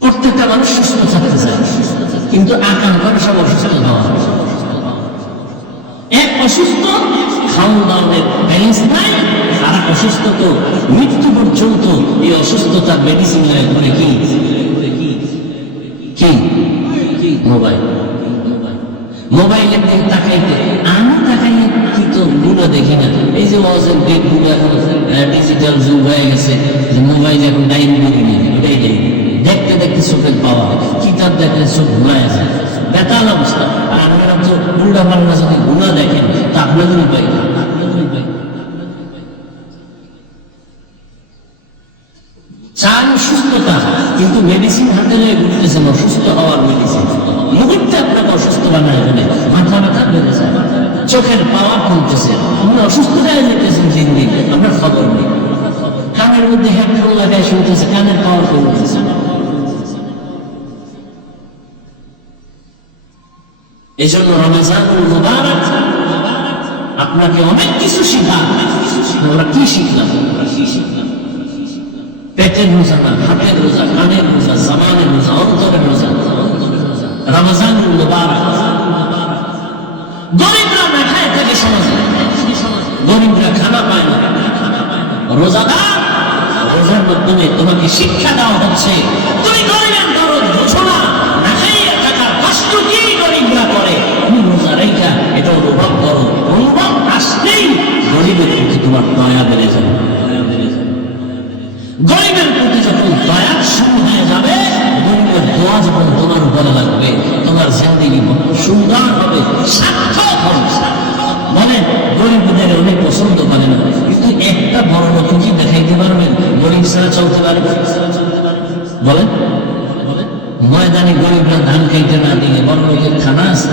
প্রত্যেকটা মানুষ সুস্থ থাকতে চায়, কিন্তু আকাম করে সব অসুস্থ হওয়া। এক অসুস্থ, খাওয়া দাওয়ার ব্যালেন্স নাই, আর অসুস্থ তো মৃত্যু পর্যন্ত এই অসুস্থতার মেডিসিন করে কি মোবাইল। মোবাইলের দিকে তাকাইতে আমি তাকাইলে কি তো গুলো দেখি না। এই যে ওয়াজের ডেট গুলো এখন ডিজিটাল যুগ হয়ে গেছে, যে মোবাইল এখন ডাইন করি না, ওটাই ডাইন। দেখতে দেখতে চোখের পাওয়া, কিতাব দেখলে চোখ ঘুমায় যায়, বেতাল অবস্থা। আর আপনারা তো উল্টা পাল্টা যদি গুণা দেখেন তা আপনাদের উপায় চান সুস্থতা, কিন্তু মেডিসিন হাতে নিয়ে ঘুরতেছেন অসুস্থ হওয়ার মেডিসিন। মুহূর্তে আপনাকে অসুস্থ বানায় ফেলে, মাথা ব্যথা বেড়ে যায়, চোখের পাওয়ার কমতেছে, আপনি অসুস্থ হয়ে যেতেছেন দিন দিন, আপনার খবর নেই। কানের মধ্যে হেডফোন লাগায় শুনতেছে, কানের পাওয়ার কমতেছে। এই জন্য রমজানুল মুবারক আপনাকে অনেক কিছু শিখা। আমরা কি শিখলাম? পেটের রোজা না, হাতের রোজা, কানের রোজা, জবানের রোজা, অন্তরের রোজা। রমজানুল মুবারক। গরিবরা না খায় থাকে সমাজে, গরিবরা খানা পায় না। রোজাদার, রোজার মাধ্যমে তোমাকে শিক্ষা দেওয়া হচ্ছে তুমি গরিবের দরদ বুঝো না, না খাইয়া থাকার কষ্ট কি গরিবরা করে, তুমি রোজা রেখা এটা অনুভব করো। অনুভব আসলেই গরিবের প্রতি তোমার দয়া বেড়ে যাবে। গরিবের প্রতি যখন দয়া শুরু হয়ে যাবে, গরিবের দোয়া যখন তোমার উপরে লাগবে, তোমার জিন্দেগি সুন্দর হবে, সার্থক হবে। বলেন গরিবদের অনেক পছন্দ করে না, কিন্তু একটা বড় লোক কি দেখাইতে পারবেন গরিব ছাড়া চলতে পারবে? বলেন ময়দানে গরিবরা ধান খাইতে না দিলে বড় লোকের খানা আছে?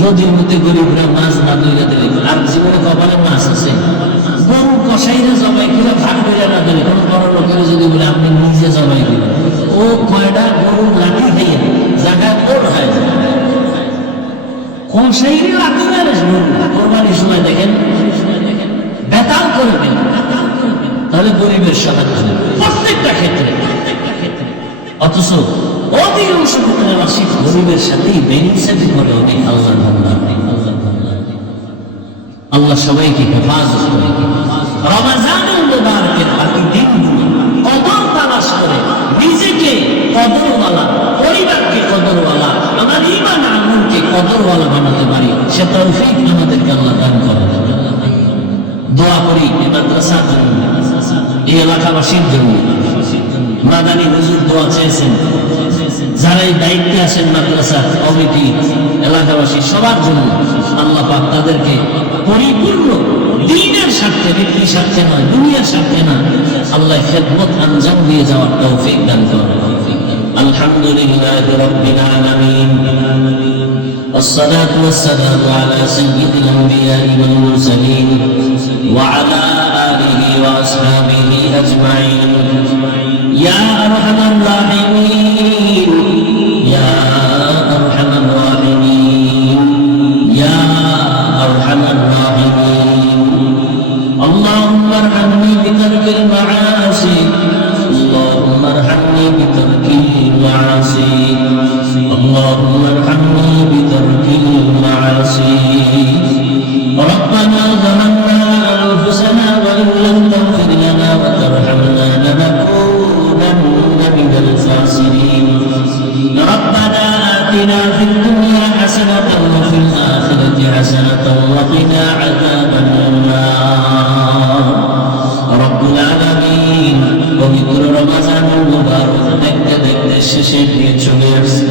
নদীর মধ্যে গরিবরা মাছ না দিলে দিলে আর জীবনে কপালে মাছ আছে? গরু কষাইরা জবাই করে ভাগ করে না দিলে কোনো বড় লোকের যদি বলে আপনি নিজে জবাই দিলেন, ও কয়টা গরু লাঠি খাইয়ে জায়গা ওর হয় কষাইরে লাঠি মেরে গরু কোরবানির সময় দেখেন বেতাল করবেন। তাহলে গরিবের সাহায্য প্রত্যেকটা ক্ষেত্রে, অথচ অধিকাংশ ক্ষেত্রে মাসিক গরিবের সাথেই বেনিফিট করে অনেক আল্লাহর বান্দা। আল্লাহ সবাইকে হেফাজত করে। রমজানুল মুবারকের বাকি দিনগুলো কদর তালাশ করে নিজেকে কদরওয়ালা, পরিবারকে কদরওয়ালা, আমার ঈমান আমলকে কদরওয়ালা বানাতে পারি, সে তৌফিক আমাদেরকে আল্লাহ দান করে। দোয়া করি এই মাদ্রাসার জন্য, এই এলাকাবাসীর জন্য। মাদানী হুজুর দোয়া চেয়েছেন, যারা এই দায়িত্বে আছেন মাদ্রাসা কমিটি, এলাকাবাসী সবার জন্য আল্লাহ পাক তাদেরকে পরিপূর্ণ দ্বীনের স্বার্থে, ব্যক্তির স্বার্থে নয়, দুনিয়ার স্বার্থে না, আল্লাহ খেদমত আঞ্জাম দিয়ে যাওয়ার তৌফিক দান করেন। আলহামদুলিল্লাহ রাব্বিল আলামিন, والصلاة والسلام على سيد الأنبياء والمرسلين وعلى آله وأصحابه أجمعين. يا أرحم الراحمين، يا أرحم الراحمين، يا أرحم الراحمين. اللهم ارحمني بترك المعاصي، اللهم ارحمني بترك المعاصي، اللهم ارحمني بترك المعاصي. ربنا ظلمنا أنفسنا وإن لم تغفر لنا وترحمنا لنكونن من الخاسرين. ربنا آتنا في الدنيا حسنة وفي الآخرة حسنة وقنا عذاب النار. رب العالمين পবিত্র রমজানুল মুবারক দেখতে দেখতে শেষের দিকে চলে আসছে।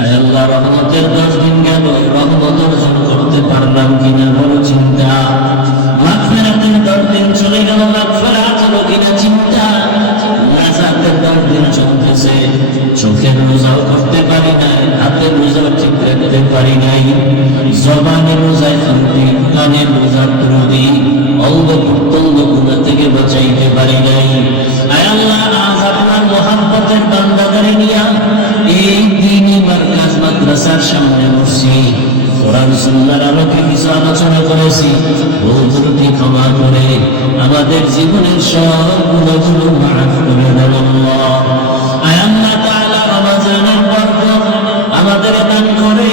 আয় আল্লাহ, রহমতের 10 দিন গেল, রহমত অর্জন করতে পারলাম কিনা বড় চিন্তা। মাগফিরাতের 10 দিন চলে গেল, মাগফিরাত হলো কিনা চিন্তা। নাজাতের 10 দিন চলতেছে, চোখের রোজাও করতে পারি নাই, হাতের রোজাও ঠিক রাখতে পারি নাই, জবানের রোজায় ত্রুটি, কানের রোজার ত্রুটি, অঙ্গ প্রত্যঙ্গ গুনাহ থেকে বাঁচাইতে পারি নাই। আয় আল্লাহ, আজ আপনার মহব্বতের বান্দাদের নিয়া এই দ্বীনি মারকাজ মাদ্রাসার সামনে বসছি, কোরআন সুন্নাহর আলোকে কিছু আলোচনা করেছি। ভুল ত্রুটি ক্ষমা করে আমাদের জীবনের সব গুনাহগুলো মাফ করে দেন আল্লাহ। আয় আল্লাহ তাআলা, রমজানের বরকত আমাদের দান করে,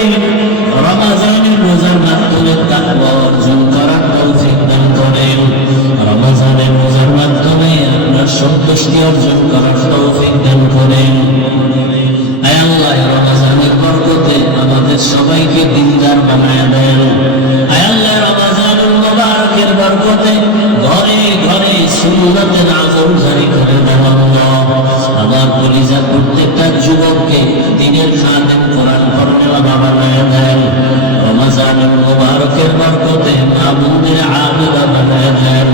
রমজানের রোজার মাধ্যমে তাকওয়া অর্জন করার তৌফিক দান করেন, রমজানের রোজার মাধ্যমে আপনার সন্তুষ্টি অর্জন করার তৌফিক দান করেন। আয় আল্লাহ, রমজানের বরকতে আমাদের সবাইকে দিনদার বানায় দেন। আয় আল্লাহ, রমজানুল মুবারকের বরকতে ঘরে ঘরে সুন্নতের আযম জারি করে দেন আল্লাহ। আমার কলিজার প্রত্যেকটা যুবককে দ্বীনের খাদেম, কোরআন পড়নেওয়ালা বানায় দেন। রমজানুল মুবারকের বরকতে মা বোনদের আবিদা বানায় দেন,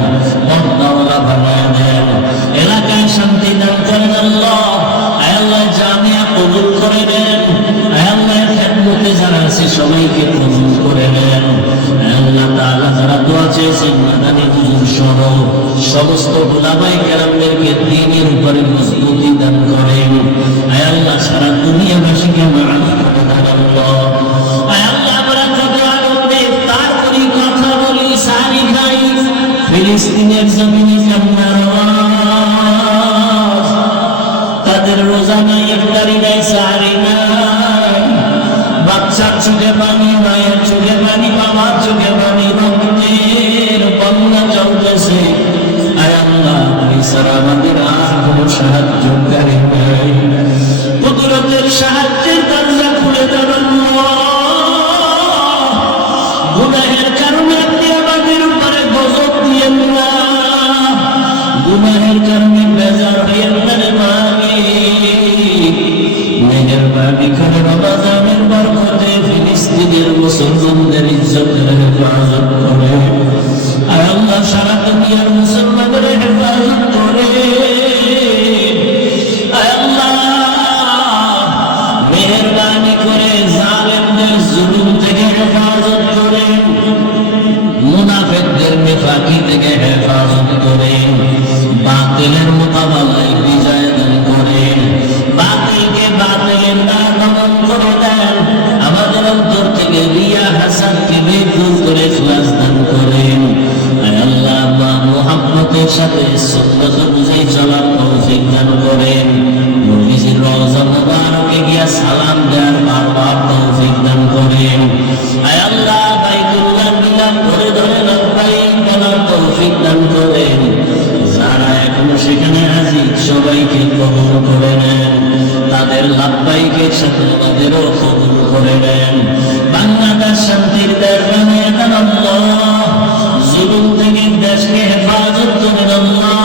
পর্দাওয়ালা বানায় দেন। এলাকায় শান্তি দান করেন আল্লাহ। আয় আল্লাহ, জামিয়া কবুল করে নেন। আয় আল্লাহ, খেদমতে যারা আছে সবাইকে কবুল করে নেন। আয় আল্লাহ তাআলা, যারা দোয়া চেয়েছেন মাদানী হুজুর সহ সমস্ত উলামায়ে কেরামদেরকে দ্বীনের উপরে মজবুতি দান করেন। আয় আল্লাহ, সারা দুনিয়াবাসীকে মাফ করে দেন আল্লাহ। আয় আল্লাহ, আমরা কত আনন্দে ইফতার করি, কথা বলি, ফিলিস্তিনের জমিনে কান্নার আওয়াজ, তাদের রোজা নাই, ইফতারি নাই, সাহারি নাই, বাচ্চার চোখে পানি, মায়ের চোখে পানি, বাবার চোখে পানি, রক্তের বন্যা চলতেছে। আয় আল্লাহ, তুমি ছাড়া আমাদের আর কোনো সাহায্যকারী নাই। কুদরতের সাহায্যের দরজা খুলে দেন আল্লাহ। গুনাহের কারণে আপনি আমাদের উপরে গজব দিয়েন না, গুনাহের কারণে বেজার হইয়েন না রে মালিক। মেহেরবানি করে রমাদানের বরকতে ফিলিস্তিনের মুসলমানদের ইজ্জতের হেফাজত করে। আয় আল্লাহ, সারা দুনিয়ার মুসলমানদের হেফাজত করে। আয় আল্লাহ, মেহেরবানি করে জালেমদের জুলুম থেকে হেফাজত করে, মুনাফিকদের নিফাকি থেকে হেফাজত করে, বাতিলের মোকাবেলায় বিজয় দান করেন, বাতিলকে বাতিলের দ্বার দমন করে দেন। আমাদের অন্তর থেকে রিয়া হাসানকে বের করে ইখলাস দান করেন। আয় আল্লাহ, মুহাম্মদের সাথে সুন্নাত অনুযায়ী চলার তৌফিক দান করেন। নবীজির রওজা মুবারকে গিয়া সালাম দেওয়ার বারবার তৌফিক দান করেন। আয় আল্লাহ, বাইতুল্লাহ মিলাদ ধরে ধরে লব্বাইক বলার তৌফিক দান করেন। যারা এখনো সেখানে হাজির, সবাইকে কবুল করে নেন, তাদের লাব্বাইকের সাথে আমাদেরও কবুল করে নেন। বাংলাদেশ শান্তির দেশ বানিয়ে দেন আল্লাহ, জুলুম থেকে দেশকে হেফাজত করেন আল্লাহ।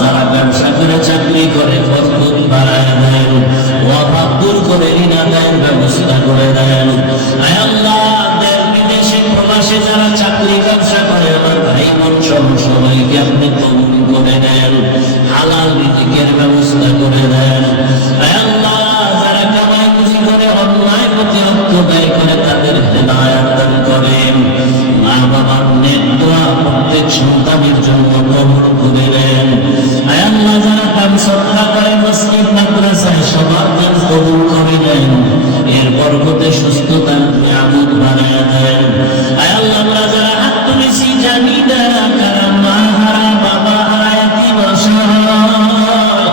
যারা ব্যবসা করে, চাকরি করে, বরকত বাড়ায় দেন, অভাব দূর করে ঋণ আদায়ের ব্যবস্থা করে দেন। আয় আল্লাহ, দেশ বিদেশে প্রবাসে যারা চাকরি ব্যবসা করে, আমার ভাই বোন সহ সবাইকে আপনি কবুল করে নেন, হালাল রিজিকের ব্যবস্থা করে দেন। আয় আল্লাহ, যারা কামাই রুজি করে অন্যায় প্রতিহত ব্যয় করে, তাদের হেদায়েত দান করেন। মা বাবার নেক দোয়া প্রত্যেক সন্তানের জন্য কবুল করে নেন। আয় আল্লাহ, যারা দান সদকা করে মসজিদ মাদ্রাসায়, সবার দান কবুল করে নেন। এর বরকতে সুস্থতার নিয়ামত বানায় দেন। আয় আল্লাহ, আমরা যারা হাত তুলেছি জানি না কারা মা হারা, বাবা হারা, এতিম অসহায়,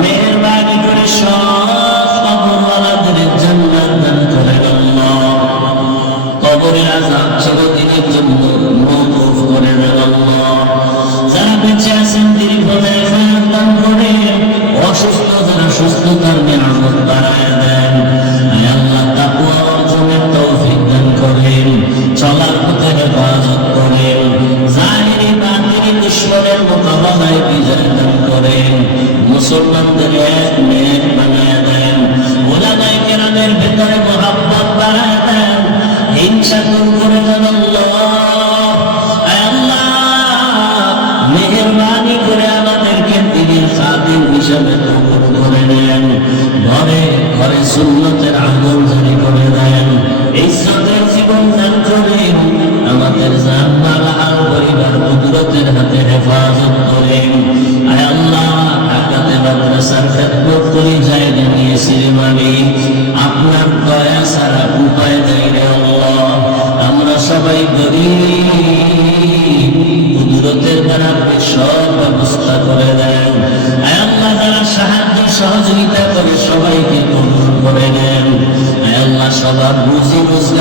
মেহেরবানি করে সব কবরওয়ালাদের জান্নাত দান করেন আল্লাহ। কবরের আযাব চিরদিনের জন্য মওকুফ করে দেন আল্লাহ। যারা বেঁচে আছেন দীর্ঘদিন হায়াত দান করেন, অসুস্থ যারা সুস্থতার নিয়ামত বাড়ায় দেন। আয় আল্লাহ, তাকওয়া অর্জনের তৌফিক দান করেন, চলার পথে হেফাজত করেন, জাহিরি বাতিনি দুশমনের মোকাবেলায় বিজয় দান করেন, মুসলমানদের এক নেক বানায় দেন, উলামায়ে কেরামের ভিতরে মহব্বত বাড়ায় দেন, হিংসা দূর করে দেন আল্লাহ। আয় আল্লাহ, মেহেরবানি করে আমাদেরকে দ্বীনের খাদিম হিসেবে কবুল করে নেন। ঘরে ঘরে সুন্নতের আমল জারি করে দেন, ইজ্জতের জীবন দান করেন। আমাদের জান মাল হাল পরিবার কুদরতের হাতে হেফাজত করেন। আয় আল্লাহ, ঢাকাতে মাদ্রাসার খেদমত করে জায়গা নিয়েছি মালিক, আপনার দয়া ছাড়া উপায় নেই রে আল্লাহ। আমরা সবাই গরীব, কুদরতের দ্বারা আপনি সব ব্যবস্থা করে দেন। আয় আল্লাহ, যারা সাহায্য সহযোগিতা করে সবাইকে কবুল করে নেন। আয় আল্লাহ, সবার রুজি রোজগার